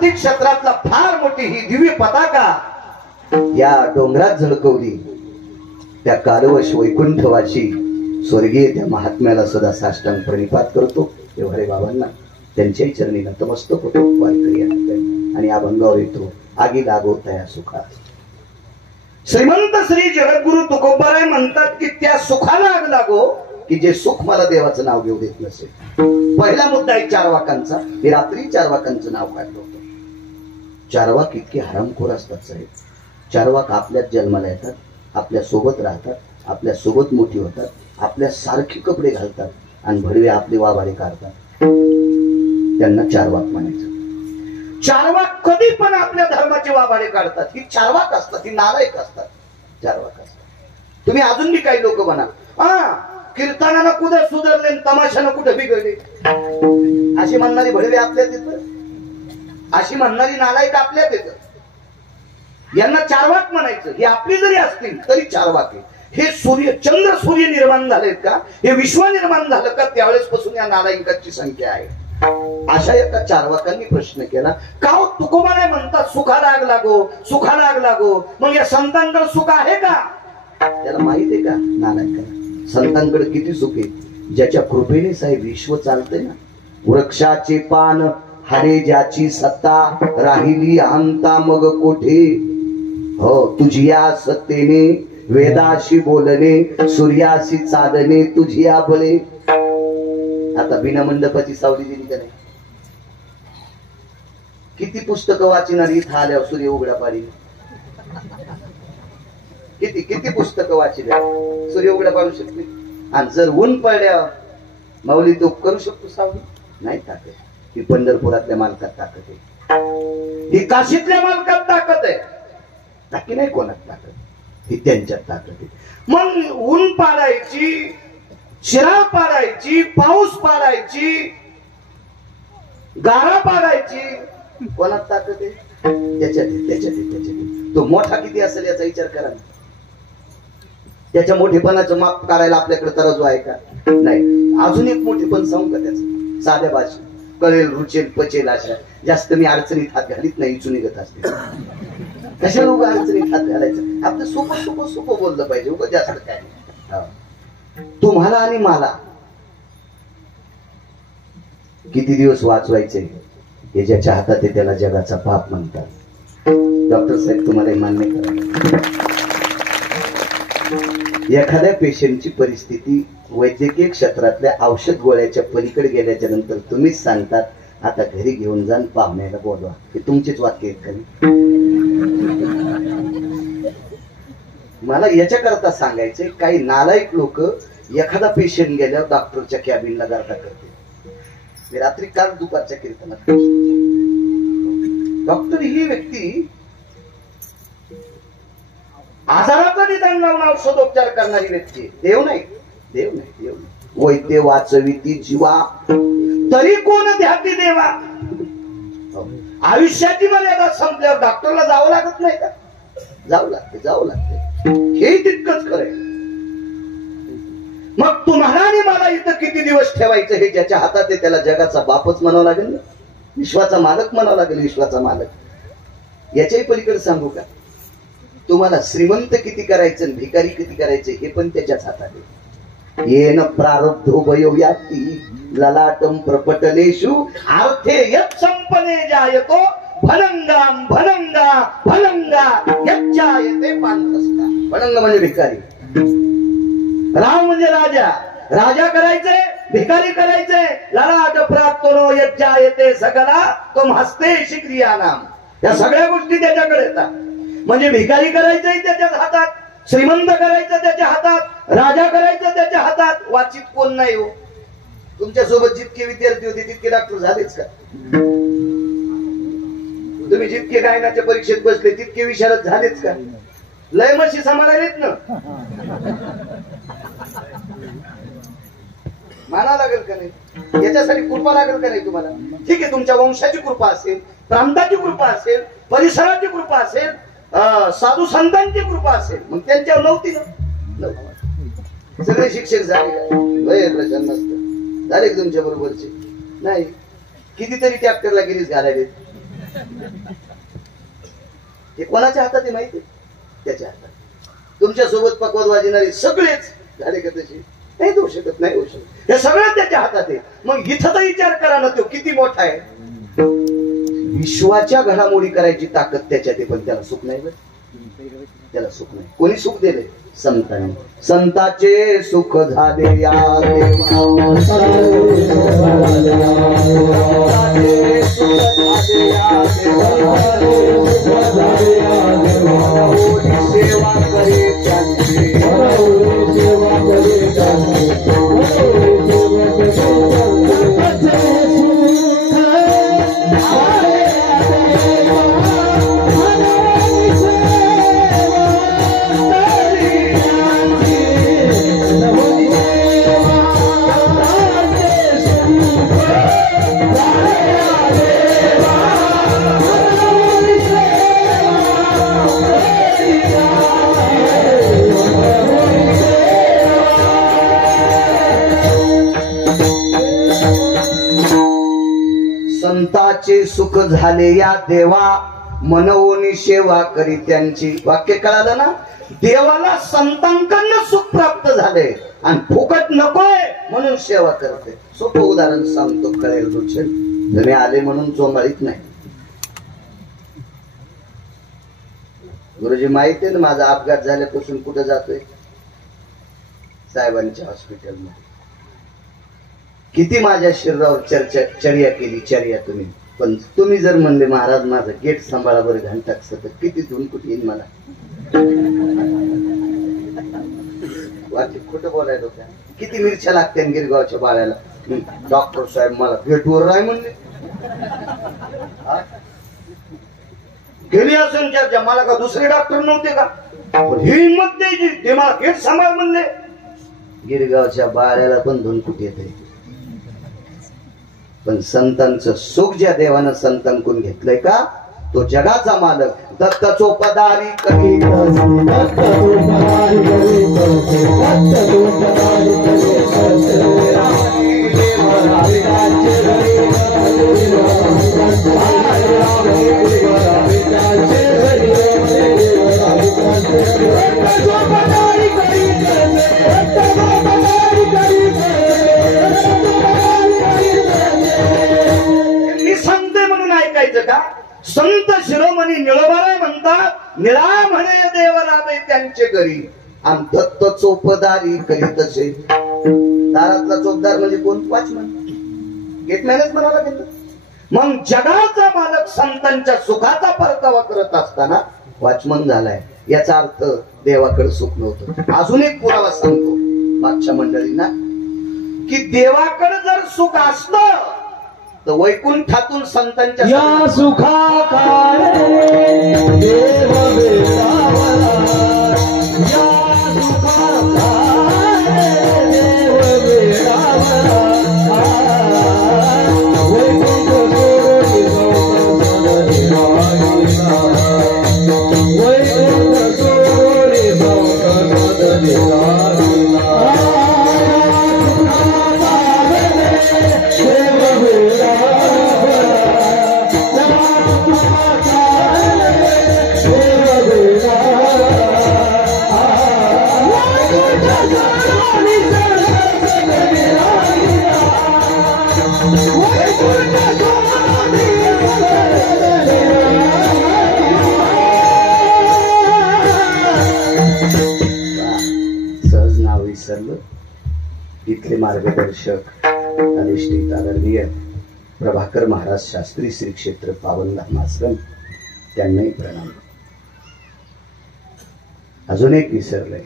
आर्थिक क्षेत्रातला फार मोठी ही दिव्य पताका या डोंगरात झळकवली, त्या कालवश वैकुंठवाशी स्वर्गीय त्या महात्म्याला सदा साष्टांग प्रणिपात करतो. एवढे बाबांना त्यांच्याही चरणी नतमस्तक होतो. वारकरी आणि अभंगावर येतो, आगी लागो तया सुखा. श्रीमंत श्री जगद्गुरु तुकोबाराय म्हणतात की त्या सुखाला आग लागो की जे सुख मला देवाचं नाव घेऊ देत नसेल. पहिला मुद्दा आहे चारवाकांचा. मी रात्री चारवाकांचं नाव काढलं होतं. चारवाक इतके हरामखोर असतात साहेब. चारवाक आपल्याच जन्माला येतात, आपल्या सोबत राहतात, आपल्या सोबत मोठी होतात, आपल्या सारखे कपडे घालतात आणि भडवे आपले वाबाडे काढतात. त्यांना चारवाक म्हणायचं. चारवाक कधी पण आपल्या धर्माचे वाबाडे काढतात. ही चारवाक असतात, ही नालायक असतात, चारवाक असतात. तुम्ही अजून बी काही लोक म्हणा, कीर्तनानं कुठं सुधारले, तमाशानं कुठं बिघडले, अशी म्हणणारी भडवे आपल्यात येत, अशी म्हणणारी नालायक आपल्यात येत. यांना चारवाक म्हणायचं. हे आपली जरी असतील तरी चारवाक आहे. हे सूर्य चंद्र सूर्य निर्माण झालेत का, हे विश्व निर्माण झालं का, त्यावेळेस पासून या नालायकांची संख्या आहे. अशा एका चारवाकांनी प्रश्न केला, का तुकोबा नाही म्हणतात सुखाला आग लागो, सुखाला आग लागो, मग या संतांकडे सुख आहे का? त्याला माहित आहे का नालायकांना संतांकडे किती सुख आहे? ज्याच्या कृपेने साहेब विश्व चालतंय ना. वृक्षाचे पान हरे ज्याची सत्ता, राहिली अंता मग कोठे. हो तुझिया सत्तेने वेदाशी बोलणे, सूर्याशी चालणे तुझिया बळे. आता बिना मंडपाची सावली दिली का नाही? किती पुस्तकं वाचणारी इथं आल्यावर सूर्य उघडा पाडी. किती किती पुस्तकं वाचल्या सूर्य उघडा पाडू शकते. आणि जर ऊन पडल्या माऊली तो करू शकतो सावली? नाही ताकद. ही पंढरपुरातल्या मालकात ताकद आहे, ही काशीतल्या मालकात ताकद आहे, बाकी नाही कोणात ताकद. ही त्यांच्यात ताकद आहे. मग ऊन पाडायची, शिराळ पाडायची, पाऊस पाडायची, गारा पाडायची, कोणात ताकद आहे? त्याच्यात त्याच्यात. तो मोठा किती असेल याचा विचार करा. त्याच्या मोठेपणाचं माप करायला आपल्याकडे तराजू आहे का? नाही. अजून एक मोठेपण सांगू का त्याचं? साध्या भाषेत कळेल, रुचेल, पचेल अशा. जास्त मी अडचणीत हात घालीत नाही, इचू निघत असते. कशाला उगा अडचणीत हात घालायचं? आपलं सोपं बोललं पाहिजे, उगा जास्त काय नाही. तुम्हाला आणि मला किती दिवस वाचवायचे हे ज्याच्या हातात आहे त्याला जगाचा पाप म्हणतात. डॉक्टर साहेब तुम्हाला मान्य करा, एखाद्या पेशंटची परिस्थिती वैद्यकीय क्षेत्रातल्या औषध गोळ्याच्या पलीकडे गेल्याच्या नंतर तुम्हीच सांगतात आता घरी घेऊन जाण, पाहुण्याला बोलवा. हे तुमचेच वाक्य आहेत का? मला याच्याकरता सांगायचंय, काही नालायक लोक एखादा पेशंट गेल्यावर डॉक्टरच्या कॅबिनला गर्दा करते. मी रात्री काल दुपारच्या कीर्तनात, डॉक्टर ही व्यक्ती आजाराचा निदान लावून औषधोपचार करणारी व्यक्ती, देव नाही. वैद्य वाचविती जीवा तरी कोण ध्याती देवा. आयुष्याची मर्यादा संपल्यावर डॉक्टरला जावं लागत नाही का? जावं लागते. हे तितकंच खरंय. मग तुम्हाला आणि मला इथं किती दिवस ठेवायचं हे ज्याच्या हातात आहे त्याला जगाचा बापच म्हणावं लागेल ना, विश्वाचा मालक म्हणावं लागेल. विश्वाचा मालक. याच्याही पलीकडे सांगू का तुम्हाला? श्रीमंत किती करायचं, भिकारी किती करायचं हे पण त्याच्याच हातात आहे. येन प्रारब्धो वयो याती ललाटम प्रपटलेषु अर्थे यत् संपने जायतो भनंगाम भनंगा भनंगा यच्चायते पांतस्ता. भनंग म्हणजे भिकारी, राम म्हणजे राजा. राजा करायचंय, भिकारी करायचंय. ललाट प्राप्तो यच्चायते सकला तुम हस्ते शिक्रिया नाम. या सगळ्या गोष्टी त्याच्याकडे येतात. म्हणजे भिकारी करायचंय त्याच्याच हातात, श्रीमंत करायचं त्याच्या हातात, राजा करायचं त्याच्या हातात. वाचित कोण नाही हो. तुमच्या सोबत जितके विद्यार्थी होते तितके डॉक्टर झालेच का? तुम्ही जितके गायनाच्या परीक्षेत बसले तितके विशारद झालेच का? लय मशी सांभाळायलेत ना. माना लागेल का नाही? याच्यासाठी कृपा लागेल का नाही तुम्हाला? ठीक आहे, तुमच्या वंशाची कृपा असेल, प्रांताची कृपा असेल, परिसराची कृपा असेल, साधू संतांची कृपा असेल, मग त्यांच्यावर नव्हती ना. सगळे शिक्षक झाले झाले तुमच्या बरोबरचे नाही. कितीतरी ट्रॅक्टरला गिरीस घालायले. हे कोणाच्या हातात आहे माहिती? त्याच्या हातात. तुमच्या सोबत पकवाद वाजणारे सगळेच झाले का तसे? नाही होऊ शकत, नाही होऊ शकत. हे सगळं त्याच्या हातात आहे. मग इथं तर विचार करा ना, तो किती मोठा आहे. विश्वाच्या घडामोडी करायची ताकद त्याच्यात आहे, पण त्याला सुख नाही बरं. त्याला सुख नाही. कोणी सुख दिले? संतांनी. संताचे सुख झाले या सेवा करे संताचे सुख झाले या देवा, मनवोनी सेवा करी त्यांची. वाक्य कळालं ना? देवाला संतांकडनं सुख प्राप्त झाले आणि फुकट नकोय म्हणून सेवा करते. सोपं उदाहरण सांगतो, कळेल रुचेल. तुम्ही आले म्हणून चोंबाळीत नाही. गुरुजी माहिती आहे ना, माझा अपघात झाल्यापासून कुठे जातोय? साहेबांच्या हॉस्पिटलमध्ये. किती माझ्या शरीरावर चर्या केली, चर्या तुम्ही. पण तुम्ही जर म्हणले महाराज माझं गेट सांभाळा बरं घंटाच, तर किती धुनकुट येईल मला. वाची खोटं बोलायला होत्या. किती मिरच्या लागत्या गिरगावच्या बाळ्याला. डॉक्टर साहेब मला गेटवर राय म्हणले. गेली असेल चर्चा. मला का दुसरे डॉक्टर नव्हते का? ही हिंमत द्यायची, ते मला गेट सांभाळ म्हणले. गिरगावच्या बाळ्याला पण धुनकुट येते. पण संतांचं सुख ज्या देवानं संतांकडून घेतलंय का, तो जगाचा मालक. दत्त चोपदारी कधी का? संत शिरोमणी निळोबाला म्हणतात, निळा म्हणे देवाला त्यांचे घरी आम दत्त चोपदारी करीत असे. दारातला चोपदार म्हणजे कोण? वॉचमन, गेटमॅनच म्हणावं लागेल. मग जगाचा मालक संतांच्या सुखाचा परतावा करत असताना वॉचमन झालाय. याचा अर्थ देवाकडे सुख नव्हतं. अजून एक पुरावा सांगतो मागच्या मंडळींना, की देवाकडे जर सुख असतं तर वैकुंठातून संतांच्या या सुखा काळे देव वेळावला, या सुखा काळे देव वेळावला. वैकुंठ सोडून संत निराळीला, वैकुंठ सोडून संत निराळीला. सहज नाव विसरलं. इथले मार्गदर्शक अधिष्ठित आदरणीय प्रभाकर महाराज शास्त्री श्री क्षेत्र पावनधाम आश्रम, त्यांनाही प्रणाम. अजून एक विसरलंय.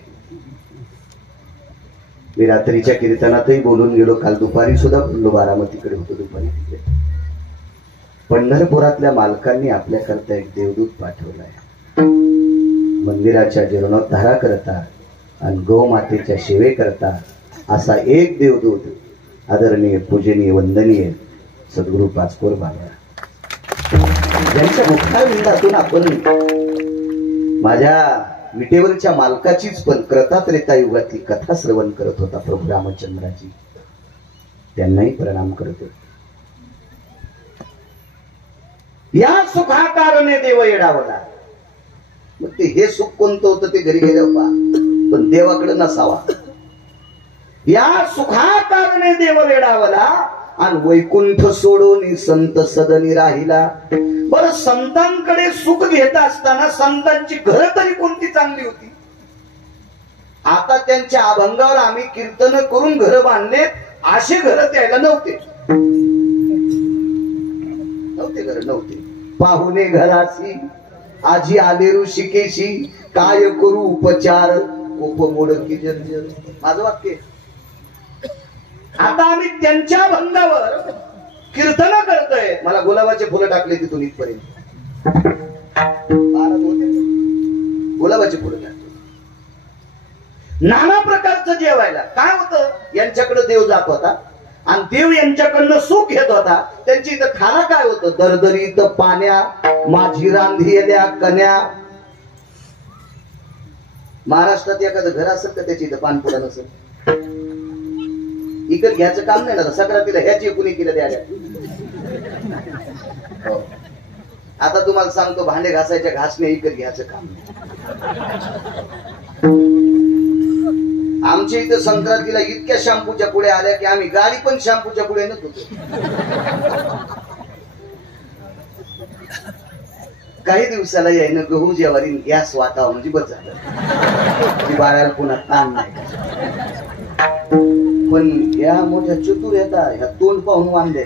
मी रात्रीच्या कीर्तनातही बोलून गेलो. काल दुपारी सुद्धा बोललो, बारामतीकडे होतो दुपारी. पंढरपुरातल्या मालकांनी आपल्याकरता एक देवदूत पाठवलाय. मंदिराच्या जीर्णोद्धारा करता आणि गौमातेच्या सेवे करता असा एक देवदूत आदरणीय पूजनीय वंदनीय सद्गुरू पाचकोर बाबा, ज्यांच्या मुखारविंदातून आपण माझ्या विटेवरच्या मालकाचीच पण कृतात्रेता युगातली कथा श्रवण करत होता प्रभू रामचंद्राची, त्यांनाही प्रणाम करतो. या सुखाकारणे देव येडावला. मग ते हे सुख कोणतं होतं ते घरी गेल्यावर पहा, पण देवाकडे नसावा. या सुखाकारणे देव वेडावला आणि वैकुंठ सोडून संत सदनी राहिला. बरं, संतांकडे सुख घेत असताना संतांची घर तरी कोणती चांगली होती? आता त्यांच्या अभंगावर आम्ही कीर्तन करून घर बांधले, असे घर त्याला नव्हते. घर नव्हते. पाहुणे घराशी आजी आले ऋषिकेशी, काय करू उपचार उपमोड की जर्जर. माझं वाक्य. आता आम्ही त्यांच्या भंगावर कीर्तन करतोय. मला गुलाबाचे फुलं टाकले तिथून इथपर्यंत. गुलाबाचे फुलं टाकले. नाना प्रकारचं जेवायला. काय होतं, यांच्याकडे देव जात होता आणि देव यांच्याकडनं सुख घेत होता. त्यांची इथं खाना काय होतं, दरदरीत पाण्या, माझी रांधील्या कन्या. महाराष्ट्रात एखादं घर असेल का त्याची इथं पानपुडा नसेल? इकडे घ्यायचं काम नाही ना. सक्रातीला ह्याची कुणी केलं द्यायला. आता तुम्हाला सांगतो, भांडे घासायच्या घासणे इकडे घ्यायचं काम नाही. आमच्या इथं संक्रांतीला इतक्या शॅम्पूच्या पुढे आल्या की आम्ही गाडी पण शॅम्पूच्या पुढे नेत होतो. काही दिवसाला यायनं गहू ज्वारी गॅस वाटावं म्हणजे बस झालं. बाळाला पुन्हा ताण नाही. पण या मोठ्या चतुर येतात, ह्या तोंड पाहून वांदे.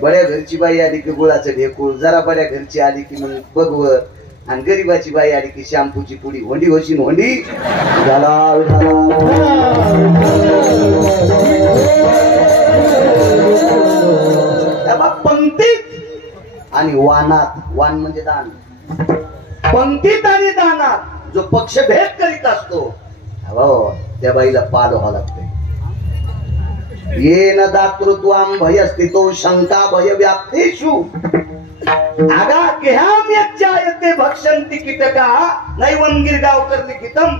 बड्या घरची बाई आली की गुळाचं ढेकूळ, जरा बड्या घरची आली की मग बघवत, आणि गरीबाची बाई आली की शॅम्पूची पुडी. होंडी होशीन होंडी पंक्तीत आणि वानात. वान म्हणजे दान. पंक्तीत आणि दानात जो पक्षभेद करीत असतो, त्या बाईला पाल व्हावं लागतंय. येन दातृत्वाम भयस्थितो शंका भय व्याप्तेषु आगा केहाम यज्जायते भक्षन्ति कीटका नैवं गिरगावकर लिखितम.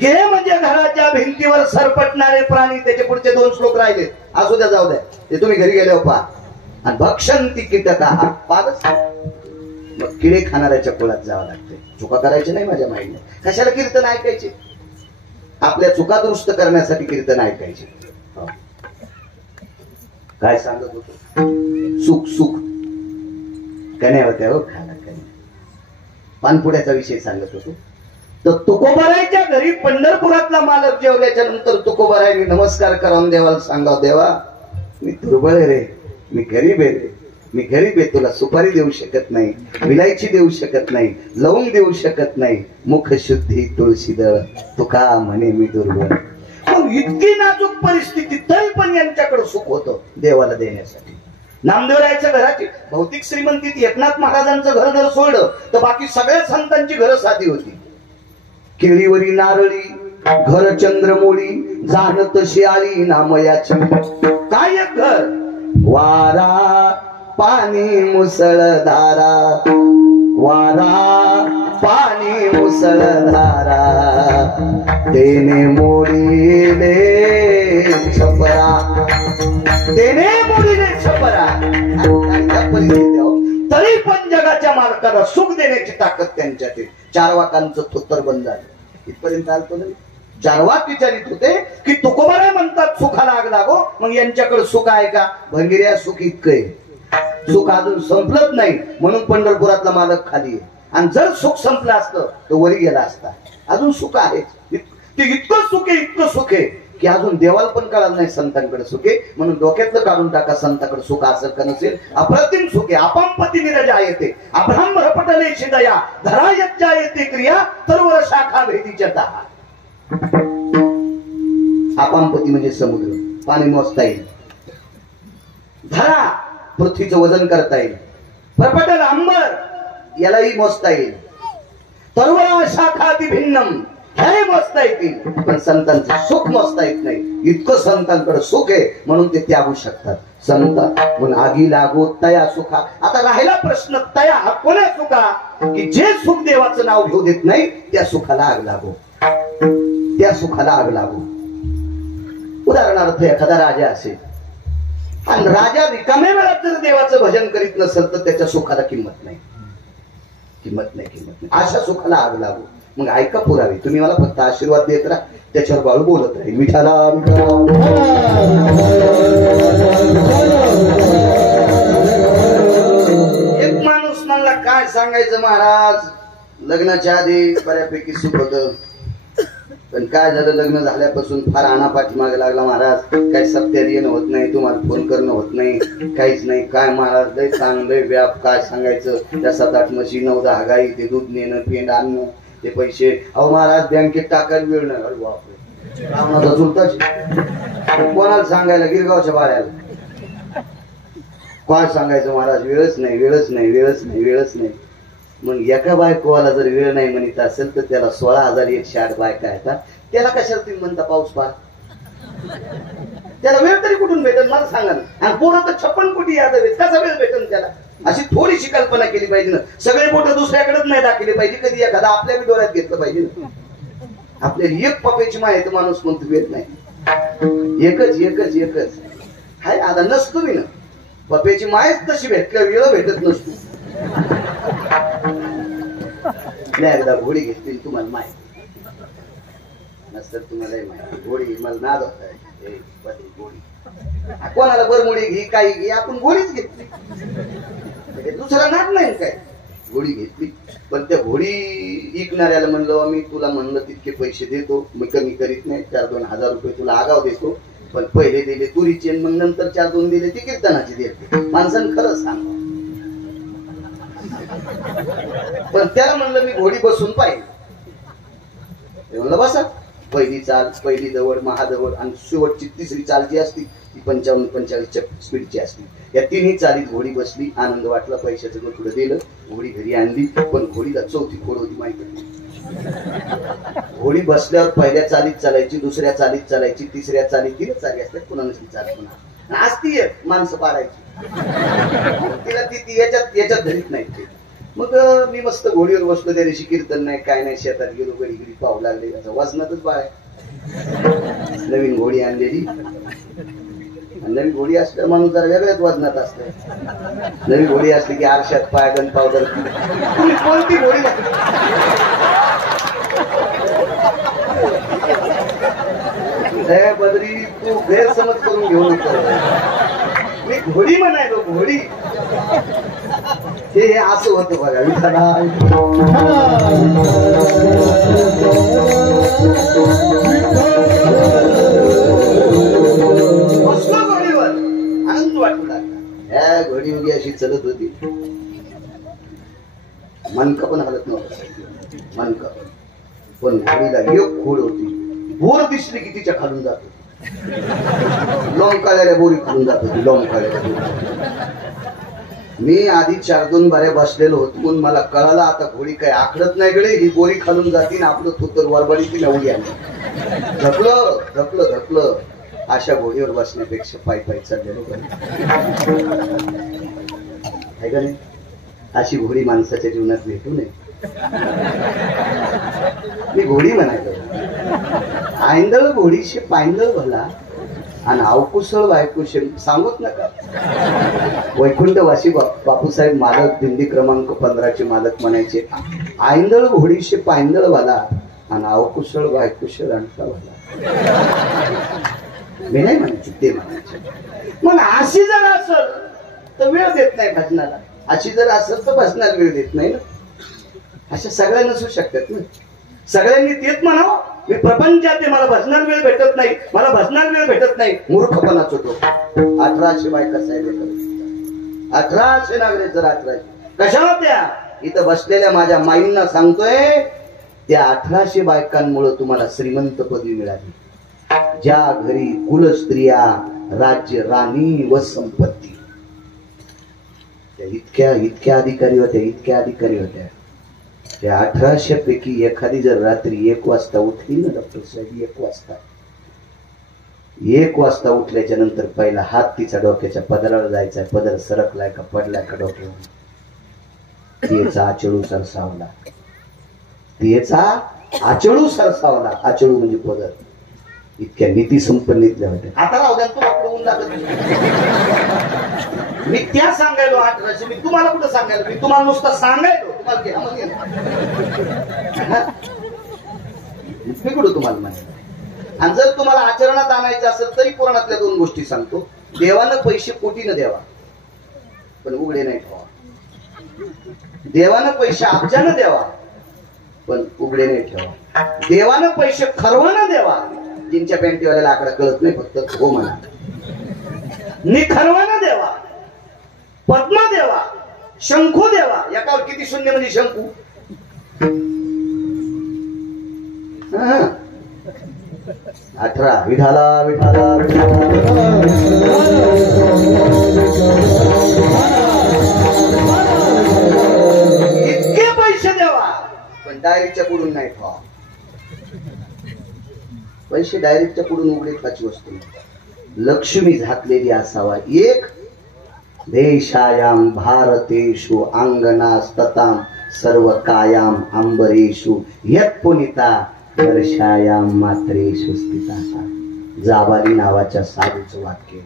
गेह म्हणजे घराच्या भिंतीवर सरपटणारे प्राणी. त्याचे पुढचे 2 श्लोक राहिले, असू द्या, जाऊ द्या, ते तुम्ही घरी गेल्यावर पहा. आणि भक्षन्ति कीटका, पालच. मग किडे खाणाऱ्याच्या कुळात जावं लागते. चुका करायची नाही माझ्या माहिती. कशाला कीर्तन ऐकायचे? आपल्या चुका दुरुस्त करण्यासाठी कीर्तन ऐकायचे. काय सांगत होतो? सुख सुख कन्या होत्या हो, खाला कन्या. पानपुड्याचा विषय सांगत होतो. तर तुकोबारायच्या घरी पंढरपुरातला मालक जेवल्याच्या नंतर तुकोबारायने नमस्कार करून देवाला सांगाव, देवा मी दुर्बळ आहे रे, मी गरीब आहे रे, मी गरीब आहे. तुला सुपारी देऊ शकत नाही, विलायची देऊ शकत नाही, लवंग देऊ शकत नाही. मुख शुद्धी तुळशी दळ, तुका म्हणे मी दुर्बळ. मग इतकी नाजूक परिस्थिती तरी पण यांच्याकडे सुख होतं देवाला देण्यासाठी. नामदेवरायच्या घराची भौतिक श्रीमंतीत एकनाथ महाराजांचं घर जर सोडलं तर बाकी सगळ्या संतांची घरं साधी होती. केळीवरी नारळी घर चंद्रमोळी, जाणत शियाळी नामयाची. काय एक घर, वारा पाणी मुसळधारा, वारा पाणी मुसळधारा, तेने मोडीले छपरा, तेने मोडीले छपरा. तरी पण जगाच्या मालकाला सुख देण्याची ताकद त्यांच्यात. चारवाकांचं थोत्तर बंद झालं. इथपर्यंत आलतो नाही. चारवाक विचारित होते की तुकोबाराय म्हणतात सुखाला आग लागो. मग यांच्याकडे सुख आहे का? भंगिऱ्या सुख इतकं आहे. सुख अजून संपलंच नाही म्हणून पंढरपुरातला मालक खाली आहे. आणि जर सुख संपलं असतं तर वरी गेला असता. अजून सुख आहे. ते इतकं सुख आहे, इतकं सुख आहे की अजून देवाला पण कळालं नाही संतांकडे सुख आहे. म्हणून डोक्यातलं काढून टाका, संतांकडे सुख असेल का नसेल. अप्रतिम सुख आहे. अपांपती निरजा येते, अभ्राम रपटले शिदया, धरा यज्जा येते क्रिया, सर्व शाखा भेदीच्या दहा. अपांपती म्हणजे समुद्र, पाणी मोजता येईल. धरा पृथ्वीचं वजन करता येईल. प्रपटल अंबर यालाही मोजता येईल. तरुवा शाखाती भिन्नम हे मोजता येतील. पण संतांचं सुख मोजता येत नाही. इतकं संतांकडे सुख आहे म्हणून ते त्यागू शकतात. संत म्हणून आगी लागो तया सुखा. आता राहिला प्रश्न, तया हा कोण्या सुखा? की जे सुख देवाचं नाव घेऊ देत नाही त्या सुखाला आग लागो, त्या सुखाला आग लागो. उदाहरणार्थ एखादा राजा असेल, आणि राजा रिकाम्या वेळात जर देवाचं भजन करीत नसेल तर त्याच्या सुखाला किंमत नाही. अशा सुखाला आग लागू. मग ऐका पुरावे, तुम्ही मला फक्त आशीर्वाद देत राहा, त्याच्यावर बाळू बोलत राहील विठाला. एक माणूस मला काय सांगायचं महाराज, लग्नाच्या आधी बऱ्यापैकी सुख होतं, पण काय झालं लग्न झाल्यापासून फार आणापाठी मागे लागला महाराज. काही सत्यात येणं होत नाही, तुम्हाला फोन करणं होत नाही, काहीच नाही. काय महाराज लय चांगलंय व्याप, काय सांगायचं. त्या 7-8 म्हशी 9-10 गाई, ते दूध नेणं पेंड आणणं, ते पैसे. अहो महाराज बँकेत टाकायला वेळ नाही. अरे बापरे, रावणाचा चुलताच. कोणाला सांगायला, गिरगावच्या बाळ्याला काय सांगायचं महाराज. वेळच नाही. मग एका बायकोवाला जर वेळ नाही म्हणत असेल तर त्याला 16,108 बायका येतात. त्याला कशाला तुम्ही म्हणता पाऊस पार. त्याला वेळ तरी कुठून भेटेल मला सांगा ना. आणि पोरं तर 56 कोटी यादव आहेत, कसा वेळ भेटेल त्याला. अशी थोडीशी कल्पना केली पाहिजे ना. सगळे बोट दुसऱ्याकडेच नाही दाखवले पाहिजे. कधी एखादा आपल्या डोळ्यात घेतलं पाहिजे ना. आपल्याला एक पप्याची माहिती माणूस म्हणतो वेळ नाही. एकच हाय. आता नसतो मी ना, पप्याची मायच तशी भेटल्या वेळ भेटत नसतो. एकदा घोडी घेतली तुम्हाला माहिती नसतं, तुम्हाला माहिती. घोडी मला नाद होता घोडी. कोणाला बरमुडी घे काही घे, आपण घोडीच घेतली, दुसरा नाद नाही काय. घोडी घेतली, पण त्या घोडी विकणाऱ्याला म्हणलो आम्ही, तुला म्हणलं तितके पैसे देतो, मी कमी करीत नाही, 4-2 हजार रुपये तुला आगाव देतो, पण पहिले दिले तुरीचे, मग नंतर 4-2 दिले ते कीर्तनाचे देते. माणसानं खरंच सांग. पण त्याला म्हणलं मी घोडी बसून पाहिजे. म्हणलं बसा. पहिली चाल, पहिली दवड, महादवड आणि शेवटची 3री चाल जी असती ती 55-45 स्पीडची असती. या 3ही चालीत घोडी बसली. आनंद वाटला. पैशाचं गोठुडं दिलं, घोडी घरी आणली. पण घोडीला 4थी खोड होती माहिती. घोडी बसल्यावर पहिल्या चालीत चालायची, दुसऱ्या चालीत चालायची, 3ऱ्या चालीत 3 चाली असतात, पुन्हा नसली चाल पुन्हा असती माणसं पाडायची. तिला ती याच्यात धरीत नाही. मग मी मस्त घोडीवर बसलो. त्या दिवशी कीर्तन नाही, काय नाही, शेतात गेलो, घडी पाहू लागले. त्याचा वजनातच बाळ आहे. नवीन घोडी आणलेली. नवीन घोडी असल्या माणूस जरा वेगळ्याच वजनात असतं. नवीन घोडी असली की आरशात पायगन पावडर. तुम्ही कोणती घोडी बदरी, तू गैरसमज करून घेऊ नको. मी घोडी म्हणायलो, घोडी. हे असं होतं बघा. बसलो घोडीवर, आनंद वाटू लागला. ह्या घोडी उडी अशी चलत होती, मनका पण हलत नव्हतं. मनका पण घोडीला एक खोड होती. बोर दिसली की तिच्या खालून जात होती. लोंकाळ्याला बोरी खालून जात होती. लोंकाळ्याला मी आधी 4-2 बाऱ्या बसलेलो होतो, म्हणून मला कळालं आता घोडी काय आखडत नाही गडे, ही बोरी खालून जातील. आपलं थोतर वरबडी ती नवली आली. धकलं. अशा घोडीवर बसण्यापेक्षा पायी चाललेलो आहे का नाही. अशी घोडी माणसाच्या जीवनात भेटू नये. मी घोडी म्हणायचो. आयंदळ घोडीशी पायंदळ भला आणि अवकुशळ वायकुशळ सांगूच नका. वैकुंठवासी बापूसाहेब मालक, दिंडी क्रमांक 15चे मालक म्हणायचे, आयंदळ घोडीशी पायंदळ भला आणि अवकुशळ वायकुशळ आणता भला. मी नाही म्हणायचे, ते म्हणायचे. मग अशी जर असल तर वेळ देत नाही भजनाला. अशी जर असेल तर भजनाला वेळ देत नाही ना. अशा सगळ्या नसू शकतात ना. सगळ्यांनी तेच म्हणावं, मी प्रपंचात आहे, मला भजनाला वेळ भेटत नाही, मला भजनाला वेळ भेटत नाही. मूर्खपणाच होतो. 1800 बायका साहेब, 1800 नागरे जर 1800 कशा होत्या. इथं बसलेल्या माझ्या माईंना सांगतोय, त्या 1800 बायकांमुळे तुम्हाला श्रीमंत पदवी मिळाली. ज्या घरी कुलस्त्रिया, राज्य, राणी व संपत्ती, त्या इतक्या अधिकारी होत्या. त्या 1800 पैकी एखादी जर रात्री 1 वाजता उठली ना डॉक्टर साहेब, 1 वाजता उठल्याच्या नंतर पहिला हात तिचा डोक्याच्या पदरावर जायचा. पदर सरकलाय का पडलाय का डोक्यावर, तिचा आचळू सरसावला. आचळू म्हणजे पदर. इतक्या नीती संपन्नीतल्या होत्या. आता राहू द्या, तुला कुठं ऊन लागत नाही. मी त्या सांगायलो 1800, मी तुम्हाला कुठं सांगायलो, मी तुम्हाला नुसतं सांगायलो, तुम्हाला घ्यामध्ये बिघडू तुम्हाला माहिती. आणि जर तुम्हाला आचरणात आणायचं असेल तरी पुराणातल्या 2 गोष्टी सांगतो. देवानं पैसे कोटीनं द्यावा पण उघडे नाही ठेवा. देवानं पैसे अब्जानं द्यावा पण उघडे नाही ठेवा. देवानं पैसे खरवानं द्यावा, जिंच्या पॅन्टीवाल्याला आकडा कळत नाही, फक्त हो म्हणा. निखरवानं द्यावा, पद्म देवा, शंखू देवा. एकावर किती शून्य म्हणजे शंखू. 18 विठाला विठाला इतके पैसे द्यावा पण डायरेक्टच्या पुढून नाही ठेवा. पैसे डायरेक्टच्या पुढून उघडे खाची वस्तू. लक्ष्मी झाकलेली असावा. एक देशायाम भारतेषु अंगनास्तताम सर्व कायाम अंबरेषु यत्पुनिता वर्षायाम मात्रेषु स्थिता. जाबारी नावाच्या साधूचं वाक्य.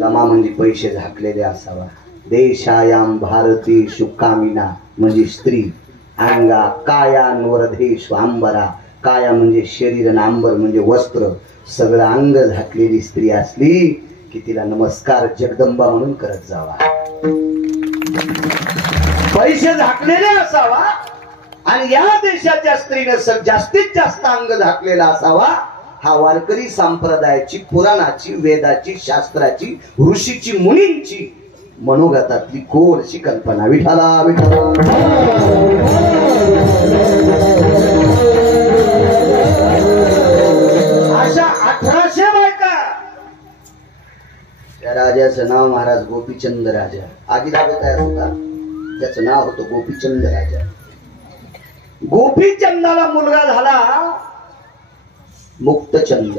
रमा म्हणजे पैसे झाकलेले असावा. देशायाम भारतेषु कामिना म्हणजे स्त्री. अंगा कायानवरधेषु अंबरा. काया म्हणजे शरीर आणि अंबर म्हणजे वस्त्र. सगळं अंग झाकलेली स्त्री असली की तिला नमस्कार जगदंबा म्हणून करत जावा. पैसे झाकलेले असावा आणि या देशाच्या स्त्रीनं जास्तीत जास्त अंग झाकलेला असावा. हा वारकरी संप्रदायाची, पुराणाची, वेदाची, शास्त्राची, ऋषीची, मुनींची मनोगतातली गोडशी कल्पना. विठाला विठाला. अशा 1800 बायका. त्या राजाचं नाव महाराज गोपीचंद राजा. आगी दाबत आहे होता, त्याचं नाव होतं गोपीचंद राजा. गोपीचंदाला मुलगा झाला मुक्तचंद.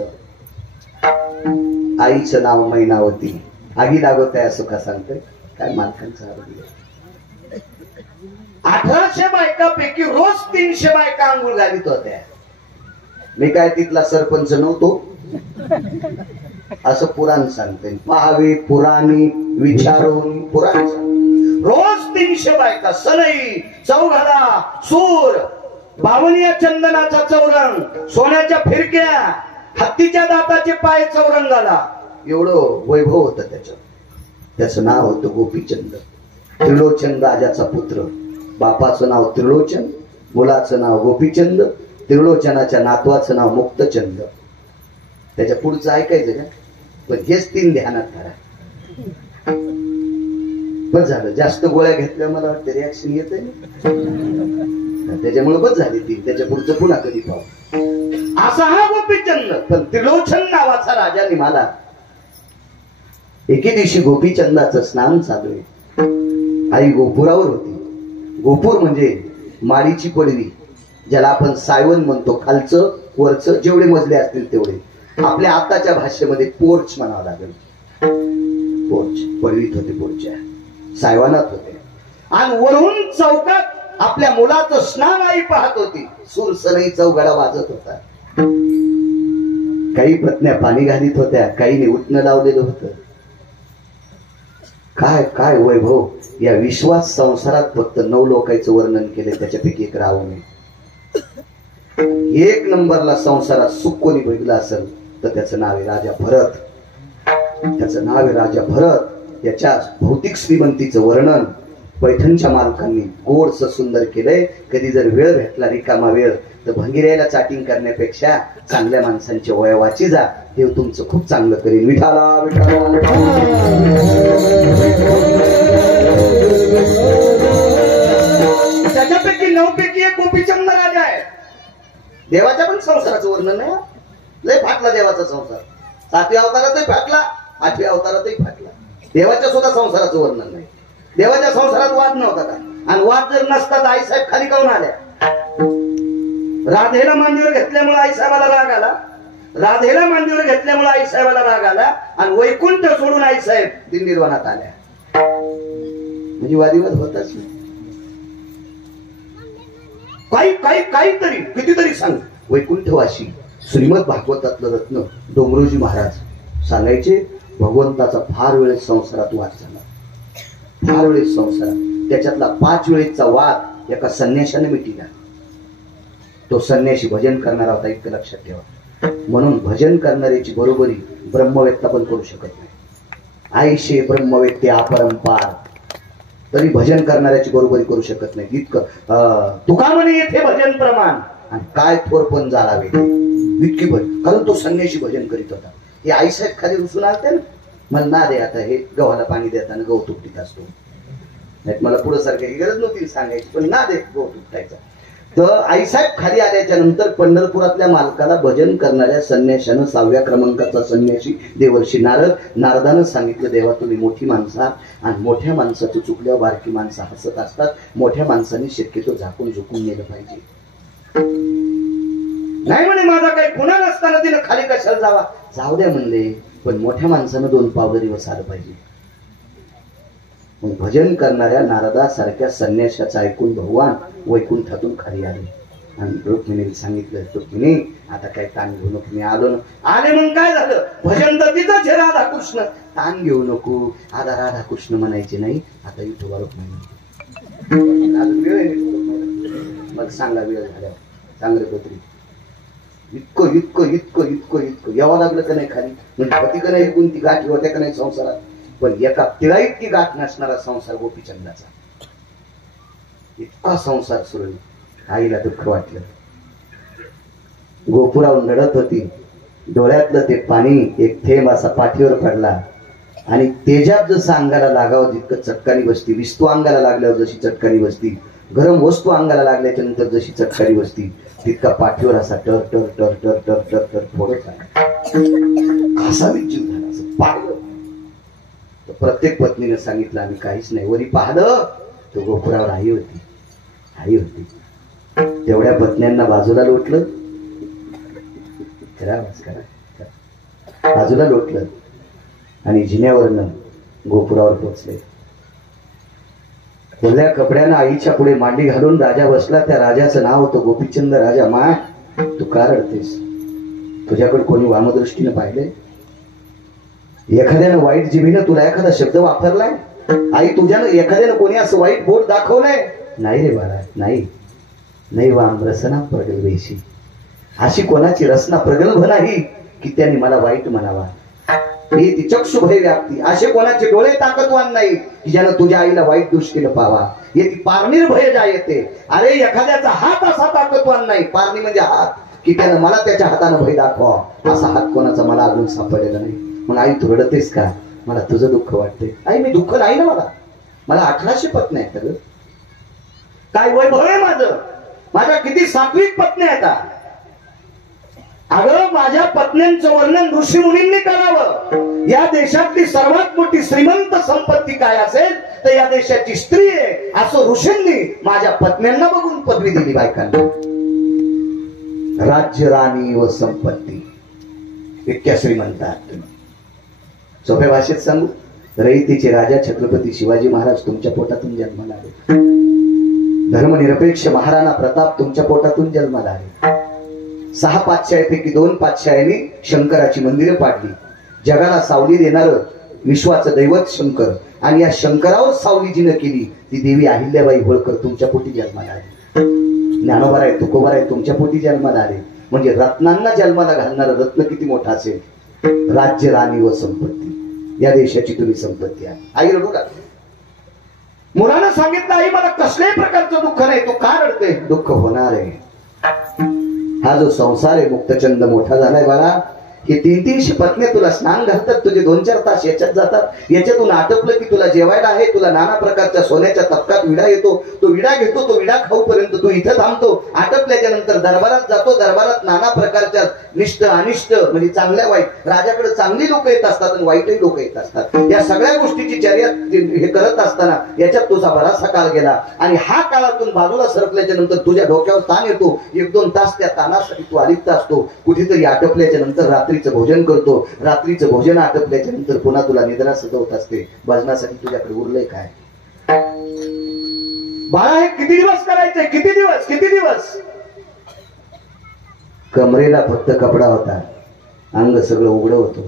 आईचं नाव मैनावती. आगी लागत आहे असं का सांगतोय काय मालकांचा. 1800 बायकापैकी रोज 300 बायका आंघोळ घालीत होत्या. मी काय तिथला सरपंच नव्हतो असं पुराण सांगते. पहावे पुराणी विचारून पुराण सांगते. रोज 300 बायका. सनई, चौघडा, सूर, बावनिया चंदनाचा चौरंग, सोन्याच्या फिरक्या, हत्तीच्या दाताचे पाय चौरंगाला. एवढं वैभव होतं त्याचं. त्याचं नाव होतं गोपीचंद. त्रिलोचन राजाचा पुत्र. बापाचं नाव त्रिलोचन, मुलाचं नाव गोपीचंद, त्रिलोचनाच्या नातवाचं नाव मुक्तचंद. त्याच्या पुढचं ऐकायचं का? पण हेच 3 ध्यानात करा. बस झालं. जास्त गोळ्या घेतल्या मला वाटतं रिॲक्शन येत आहे, त्याच्यामुळे बस झाली 3. त्याच्या पुढचं पुन्हा कधी पाहू. असा हा गोपीचंद. पण त्रिलोचन नावाचा राजा निघाला. एके दिवशी गोपीचंदाचं स्नान चालू आहे. आई गोपुरावर होती. गोपूर म्हणजे माडीची पडवी, ज्याला आपण सायवन म्हणतो. खालचं वरचं जेवढे मजले असतील तेवढे. आपल्या आताच्या भाषेमध्ये पोर्च म्हणावं लागेल. पोर्च. पडवीत होते, पोर्च्या सायवानात होते. आणि वरून चौकात आपल्या मुलाचं स्नान आई पाहत होती. सुरसनई चौघडा वाजत होता. काही पत्न्या पाणी घालीत होत्या, काहीने उठणं लावलेलं होतं. काय काय वैभव. या विश्वास संसारात फक्त 9 लोकांचं वर्णन केले, त्याच्यापैकी एक राहू नये. 1 नंबरला संसारात सुख कोणी बघितलं असेल तर त्याचं नाव आहे राजा भरत. त्याचं नाव आहे राजा भरत. याच्या भौतिक श्रीमंतीचं वर्णन पैठणच्या मालकांनी गोडस सुंदर केलंय. कधी जर वेळ भेटला, रिकामा वेळ, तर भंगिऱ्याला चाटिंग करण्यापेक्षा चांगल्या माणसांच्या वयावाची जा. देव तुमचं खूप चांगलं करेल. विठाला विठाला. त्याच्यापैकी 9 पैकी एक गोपीचंद राजा आहे. देवाच्या पण संसाराचं वर्णन नाही. लय फाटला देवाचा संसार. 7व्या अवतारातही फाटला, 8व्या अवतारातही फाटला. देवाच्या सुद्धा संसाराचं वर्णन नाही. देवाच्या संसारात वाद नव्हता का? आणि वाद जर नसता तर आईसाहेब खाली काऊन आल्या? राधेला मांडीवर घेतल्यामुळे आईसाहेबाला राग आला. राधेला मांडीवर घेतल्यामुळे आईसाहेबाला राग आला. आणि वैकुंठ सोडून आईसाहेब दिननिर्वाणात आल्या. म्हणजे वादिवाद होताच नाही. काहीतरी कितीतरी सांग. वैकुंठवासी श्रीमद भागवतातलं रत्न डोंगरोजी महाराज सांगायचे, भगवंताचा फार वेळेस संसारात वाद झाला, फार वेळेस संसारात. त्याच्यातला 5 वेळेचा वाद एका संन्याशाने मिटिला. तो संन्याशी भजन करणारा होता, इतकं लक्षात ठेवा. म्हणून भजन करणाऱ्याची बरोबरी ब्रह्मवेत्ता पण करू शकत नाही. आईशे ब्रह्मवेत्ते अपरंपार, तरी भजन करणाऱ्याची बरोबरी करू शकत नाही. इतकं तुका म्हणे येथे भजन प्रमाण, आणि काय थोर पण जाळावे इतकी भजन. कारण तो संन्याशी भजन करीत होता. हे आईसाहेब खाली रुसून आलते ना, मला ना दे आता हे गव्हाला पाणी देताना गहू तुटतीत असतो. नाही मला पुढे सारख्याची गरज नव्हती सांगायची, पण ना दे गहू तुटायचा. तर आईसाहेब खाली आल्याच्या नंतर पंढरपुरातल्या मालकाला भजन करणाऱ्या संन्याशानं 6व्या क्रमांकाचा संन्याशी देवर्षी नारदानं सांगितलं, देवा तुम्ही मोठी माणसं आहात आणि मोठ्या माणसाचं चुकल्यावर बारकी माणसं हसत असतात. मोठ्या माणसांनी शक्यतो झाकून झुकून गेलं पाहिजे. नाही म्हणे माझा काही गुन्हा नसताना तिनं खाली कशाला जावा, जाऊ द्या म्हणले, पण मोठ्या माणसानं 2 पावलं दिवस आलं पाहिजे. मग भजन करणाऱ्या नारदासारख्या संन्याशाचं ऐकून भगवान वैकुंठातून खाली आले आणि रुक्मिणीने सांगितलं, रुक्मिणी आता काय ताण घेऊ नको, मी आलो ना. आले मग काय झालं, भजन तर तिथंच आहे राधा कृष्ण, ताण घेऊ नको. आता राधा कृष्ण म्हणायचे नाही, आता इथं रुक्मिणी अजून वेळ आहे. मग सांगा वेळ झाल्या चांगले पत्री इतकं इतकं इतकं इतकं इतकं यावं लागलं का नाही खाली. म्हणजे पती का नाही, कोणती गाठी होत्या का नाही संसारात, पण एका तिळा इतकी गाठ नसणारा संसार गोपीचंदाचा. इतका संसार सुरू. आईला दुःख वाटलं. गोपुरावर लढत होती, डोळ्यातलं ते पाणी एक थेंब असा पाठीवर पडला आणि तेजाब जसं अंगाला लागावं तितकं चटकानी बसती. विस्तू अंगाला लागल्यावर जशी चटकानी बसती, गरम वस्तू अंगाला लागल्याच्या नंतर जशी चटकानी बसती, तितका पाठीवर असा टर टर टर टर टर टर टर फोडत झाला. असा जीव झाला, असं पाहिलं. प्रत्येक पत्नीने सांगितलं आम्ही काहीच नाही. वरी पाहिलं तो गोपुरावर आई होती, आई होती. तेवढ्या पत्न्यांना बाजूला लोटलं, बाजूला लोटलं आणि जिन्यावरनं गोपुरावर पोचले. ओल्या कपड्यानं आईच्या पुढे मांडी घालून राजा बसला. त्या राजाचं नाव होतं गोपीचंद राजा. माय तू का रडतेस, तुझ्याकडे कोणी वामदृष्टीनं पाहिले, एखाद्यानं वाईट जिभीनं तुला एखादा शब्द वापरलाय, आई तुझ्यानं एखाद्यानं कोणी असं वाईट बोट दाखवलंय? नाही रे बाळा, नाही. नाही वाम रसना प्रगल्भेशी, अशी कोणाची रचना प्रगल्भ नाही की त्यांनी मला वाईट म्हणावा. ही ती चक्षुभय व्याप्ती, असे कोणाचे डोळे ताकदवान नाही की ज्यानं तुझ्या आईला वाईट दृष्टीनं पावा. हे ती पारणीर भय जा येते. अरे एखाद्याचा हात असा ताकदवान नाही, पारणी म्हणजे हात, की त्यानं मला त्याच्या हातानं भय दाखवा. असा हात कोणाचा मला अजून सापडलेला नाही. मग आई तू रडतेस का, मला तुझं दुःख वाटते. आई मी दुःख नाही ना, मला 1800 पत्नी आहेत. काय वैभव आहे माझं, माझ्या किती सात्विक पत्नी आहेत. अगं माझ्या पत्न्यांचं वर्णन ऋषी मुनींनी करावं. या देशातली सर्वात मोठी श्रीमंत संपत्ती काय असेल तर या देशाची स्त्री आहे, असं ऋषींनी माझ्या पत्न्यांना बघून पदवी दिली बायकांना. राज्य राणी व संपत्ती इतक्या श्रीमंत आहात तुम्ही. सोप्या भाषेत सांगू, रयतेचे राजा छत्रपती शिवाजी महाराज तुमच्या पोटातून जन्माला आले. धर्मनिरपेक्ष महाराणा प्रताप तुमच्या पोटातून जन्माला आले. 6 पातशाहीपैकी 2 पातशाहींनी शंकराची मंदिरं पाडली. जगाला सावली देणारं विश्वाचं दैवत शंकर, आणि या शंकरावर सावली जिनं केली ती देवी अहिल्याबाई होळकर तुमच्या पोटी जन्माला आली. ज्ञानोबा आहे, तुकोबा आहे तुमच्या पोटी जन्माला आले. म्हणजे रत्नांना जन्माला घालणारं रत्न किती मोठा असेल. राज्य राणी व संपत्ती, या देशाची तुम्ही संपत्ती आहे. आई रडू का? मुलानं सांगितलं आई मला कसल्याही प्रकारचं दुःख नाही, तू का रडते? दुःख होणार आहे. हा जो संसार आहे मुक्तचंद मोठा झालाय बाळा. हे 300-300 पत्नी तुला स्नान घालतात, तुझे 2-4 तास याच्यात जातात. याच्यातून आटपलं की तुला जेवायला आहे, तुला नाना प्रकारच्या सोन्याच्या तपकात विडा येतो, तो विडा घेतो, तो विडा खाऊपर्यंत तू इथं थांबतो. आटपल्याच्या नंतर दरबारात जातो, दरबारात नाना प्रकारच्या निष्ठ अनिष्ट म्हणजे चांगल्या वाईट, राजाकडे चांगली लोक येत असतात आणि वाईटही लोक येत असतात. या सगळ्या गोष्टीची चर्यात हे करत असताना याच्यात तुझा बराचसा काळ गेला. आणि हा काळातून बाजूला सरकल्याच्या नंतर तुझ्या डोक्यावर ताण येतो. 1-2 तास त्या ताणासाठी तू अलिप्त असतो. कुठेतरी आटपल्याच्या नंतर रात्रीचं भोजन करतो. रात्रीचं भोजन आटपल्याच्या नंतर पुन्हा तुला निद्रा सजवत असते. भजनासाठी तुझ्याकडे उरलंय काय बाळा? हे किती दिवस करायचंय? किती दिवस? कमरेला फक्त कपडा होता, अंग सगळं उघडं होतं.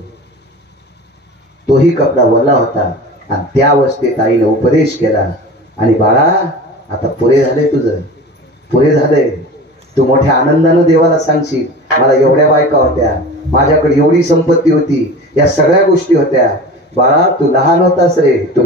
तोही कपडा वल्ला होता. आणि त्या अवस्थेत आईने उपदेश केला, आणि बाळा आता पुरे झाले, तुझं पुरे झाले. तू मोठ्या आनंदानं देवाला सांगशील, मला एवढ्या बायका होत्या, माझ्याकडे एवढी संपत्ती होती, या सगळ्या गोष्टी होत्या. बाळा तू लहान होतास रे, तू